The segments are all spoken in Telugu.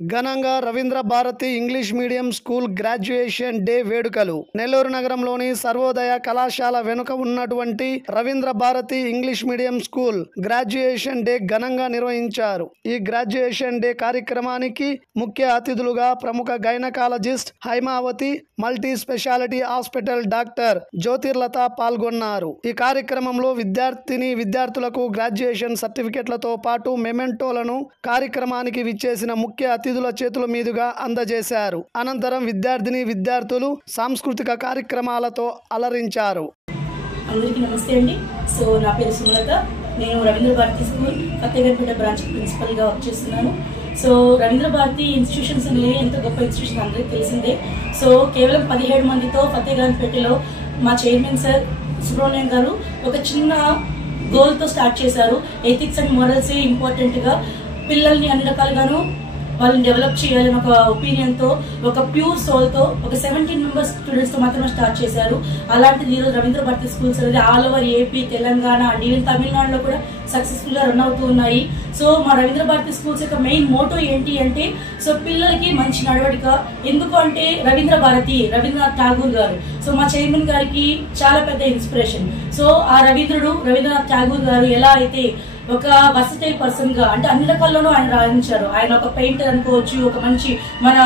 ఘనంగా Ravindra Bharati English medium school graduation day వేడుకలు నెల్లూరు నగరంలోని సర్వోదయ కళాశాల వెనుక ఉన్నటువంటి Ravindra Bharati English medium school graduation day ఘనంగా నిర్వహించారు. ఈ గ్రాడ్యుయేషన్ డే కార్యక్రమానికి ముఖ్య అతిథులుగా ప్రముఖ gynaecologist Haimavathi multi speciality hospital doctor Jyothirlatha పాల్గొన్నారు. ఈ కార్యక్రమంలో విద్యార్థులకు గ్రాడ్యుయేషన్ సర్టిఫికెట్లతో పాటు మెమెంటోలను కార్యక్రమానికి విచ్చేసిన ముఖ్య అతిథుల చేతుల మీదుగా అందజేశారు. అనంతరం విద్యార్థులు సాంస్కృతిక కార్యక్రమాలతో అలరించారు. అందరికీ నమస్తే అండి. సో నా పేరు సుమలత. నేను Ravindra Bharati school Fatehgampet branch principal గా వర్క్ చేస్తున్నాను. సో రవీంద్ర భారతి ఇన్స్టిట్యూషన్స్ అనేది ఎంత గొప్ప ఇన్స్టిట్యూషన్ అందరికీ తెలిసిందే. సో కేవలం 17 మందితో ఫతేగంపేటలో మా చైర్మన్ సార్ సుబ్రహ్మణ్యం గారు ఒక చిన్న గోల్ తో స్టార్ట్ చేశారు. ఎథిక్స్ అండ్ మోరల్స్ ఇంపార్టెంట్ గా పిల్లల్ని అన్ని రకాలుగాను వాళ్ళని డెవలప్ చేయాలని ఒక ఒపీనియన్ తో, ఒక ప్యూర్ సోల్ తో ఒక 17 మెంబర్స్ స్టూడెంట్స్ తో మాత్రమే స్టార్ట్ చేశారు. అలాంటిది ఈరోజు రవీంద్ర భారతి స్కూల్స్ అనేది all over AP, Telangana and even తమిళనాడులో కూడా సక్సెస్ఫుల్ గా రన్ అవుతూ ఉన్నాయి. సో మా రవీంద్ర భారతి స్కూల్స్ యొక్క మెయిన్ మోటో ఏంటి అంటే, సో పిల్లలకి మంచి నడవడిక. ఎందుకు అంటే రవీంద్రనాథ్ ఠాగూర్ గారు, సో మా చైర్మన్ గారికి చాలా పెద్ద ఇన్స్పిరేషన్. సో ఆ రవీంద్రనాథ్ ఠాగూర్ గారు ఎలా అయితే ఒక వర్సటైల్ పర్సన్ గా, అంటే అన్ని రకాల్లోనూ ఆయన రాణించారు. ఆయన ఒక పెయింటర్ అనుకోవచ్చు, ఒక మంచి మన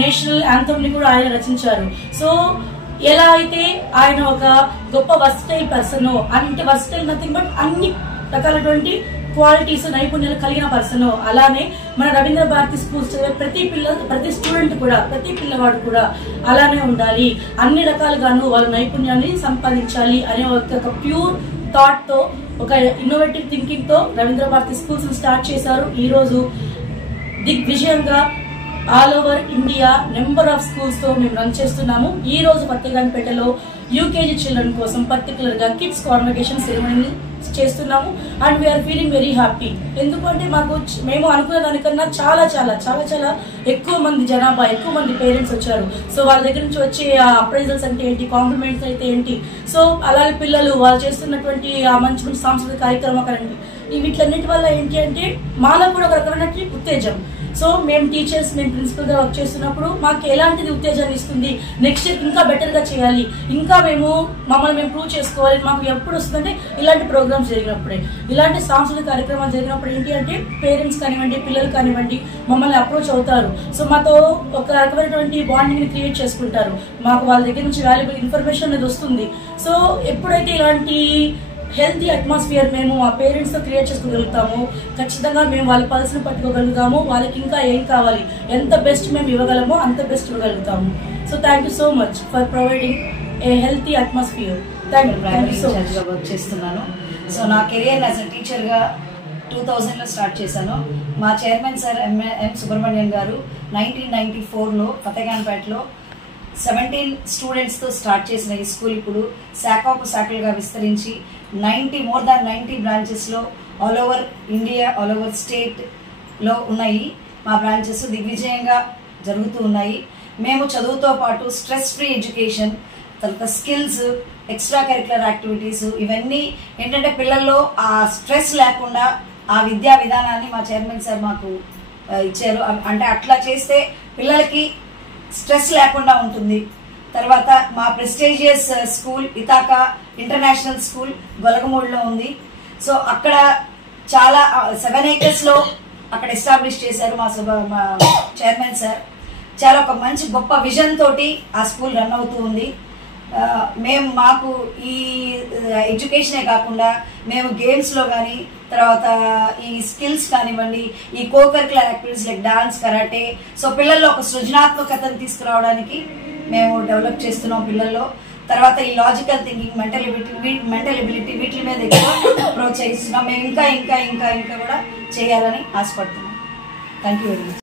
నేషనల్ యాంథమ్ ని కూడా ఆయన రచించారు. సో ఎలా అయితే ఆయన ఒక గొప్ప వర్సటైల్ పర్సన్, అంటే వర్సటైల్ నథింగ్ బట్ అన్ని రకాలటువంటి క్వాలిటీస్, నైపుణ్యాలు కలిగిన పర్సన్, అలానే మన రవీంద్ర భారతి స్కూల్స్ ప్రతి స్టూడెంట్ కూడా, ప్రతి పిల్లవాడు కూడా అలానే ఉండాలి. అన్ని రకాలుగాను వాళ్ళ నైపుణ్యాన్ని సంపాదించాలి అనే ఒక ప్యూర్ థాట్ తో, ఒక ఇన్నోవేటివ్ థింకింగ్ తో రవీంద్ర భారతి స్కూల్స్ స్టార్ట్ చేశారు. ఈ రోజు దిగ్విజయంగా all over India number of schools తో మేము రన్ చేస్తున్నాము. ఈ రోజు ఫతేగంపేటలో యూకేజీ చిల్డ్రన్ కోసం పర్టికులర్ గా కిడ్స్ కాన్వకేషన్ సెరమనీ చేస్తున్నాము. And we are feeling very happy. ఎందుకంటే మేము అనుకున్న దానికన్నా చాలా చాలా చాలా చాలా ఎక్కువ మంది జనాభా, ఎక్కువ మంది పేరెంట్స్ వచ్చారు. సో వాళ్ళ దగ్గర నుంచి వచ్చే అప్రైజల్స్ అంటే ఏంటి, కాంప్లిమెంట్స్ అయితే ఏంటి, సో అలాగే పిల్లలు వాళ్ళు చేస్తున్నటువంటి ఆ మంచి మంచి సాంస్కృతిక కార్యక్రమాలు ఏంటి, వీటన్నిటి వల్ల ఏంటి అంటే మాలో కూడా ఒక రకమైన ఉత్తేజం. సో మేము టీచర్స్, మేము ప్రిన్సిపల్ గా వర్క్ చేస్తున్నప్పుడు మాకు ఎలాంటిది ఉత్తేజాన్ని ఇస్తుంది, నెక్స్ట్ ఇయర్ ఇంకా బెటర్ గా చేయాలి, ఇంకా మమ్మల్ని మేము ప్రూవ్ చేసుకోవాలి. మాకు ఎప్పుడు వస్తుందంటే ఇలాంటి ప్రోగ్రామ్స్ జరిగినప్పుడే, ఇలాంటి సాంస్కృతిక కార్యక్రమాలు జరిగినప్పుడు ఏంటి అంటే పేరెంట్స్ కానివ్వండి, పిల్లలు కానివ్వండి మమ్మల్ని అప్రోచ్ అవుతారు. సో మాతో ఒక రకమైనటువంటి బాండింగ్ ని క్రియేట్ చేసుకుంటారు. మాకు వాళ్ళ దగ్గర నుంచి వాల్యుబుల్ ఇన్ఫర్మేషన్ అనేది వస్తుంది. సో ఎప్పుడైతే ఇలాంటి హెల్తీ అట్మాస్ఫియర్ మేము ఆ పేరెంట్స్ తో క్రియేట్ చేసుకోగలుగుతాము, ఖచ్చితంగా మేము వాళ్ళ పల్స్ని పట్టుకోగలుగుతాము. వాళ్ళకి ఇంకా ఏం కావాలి, ఎంత బెస్ట్ మేము ఇవ్వగలమో అంత బెస్ట్ ఇవ్వగలుగుతాము. So thank you so much for providing a healthy atmosphere. Thank you so much. Work చేస్తున్నాను. సో నా కెరియర్ యాజ్ అ టీచర్ గా 2000లో స్టార్ట్ చేశాను. మా చైర్మన్ సార్ ఎం సుబ్రహ్మణ్యం గారు 1994లో ఫతేగంపేటలో 17 స్టూడెంట్స్ తో స్టార్ట్ చేసిన ఈ స్కూల్ ఇప్పుడు శాఖలుగా విస్తరించి మోర్ దాన్ 90 బ్రాంచెస్ లో all over India, all over state లో ఉన్నాయి. మా బ్రాంచెస్ దిగ్విజయంగా జరుగుతూ ఉన్నాయి. మేము చదువుతో పాటు స్ట్రెస్ ఫ్రీ ఎడ్యుకేషన్, తర్వాత స్కిల్స్, ఎక్స్ట్రా కరిక్యులర్ యాక్టివిటీస్, ఇవన్నీ ఏంటంటే పిల్లల్లో ఆ స్ట్రెస్ లేకుండా ఆ విద్యా విధానాన్ని మా చైర్మన్ సార్ మాకు ఇచ్చారు. అంటే అట్లా చేస్తే పిల్లలకి స్ట్రెస్ లేకుండా ఉంటుంది. తర్వాత మా prestigious school Ithaca international school గొలగమూడిలో ఉంది. సో అక్కడ చాలా 7 acres లో అక్కడ ఎస్టాబ్లిష్ చేశారు మా చైర్మన్ సార్. చాలా ఒక మంచి గొప్ప విజన్ తోటి ఆ స్కూల్ రన్ అవుతూ ఉంది. మాకు ఈ ఎడ్యుకేషనే కాకుండా మేము గేమ్స్ లో కానీ, తర్వాత ఈ స్కిల్స్ కానివ్వండి, ఈ curricular activities like dance, karate, so పిల్లల్లో ఒక సృజనాత్మకతను తీసుకురావడానికి మేము డెవలప్ చేస్తున్నాం పిల్లల్లో. తర్వాత ఈ లాజికల్ థింకింగ్, మెంటల్ ఎబిలిటీ వీటి మీద ఎక్కువ ప్రోత్సహిస్తున్నాం. మేము ఇంకా ఇంకా ఇంకా ఇంకా కూడా చేయాలని ఆశపడుతున్నాం. Thank you very much.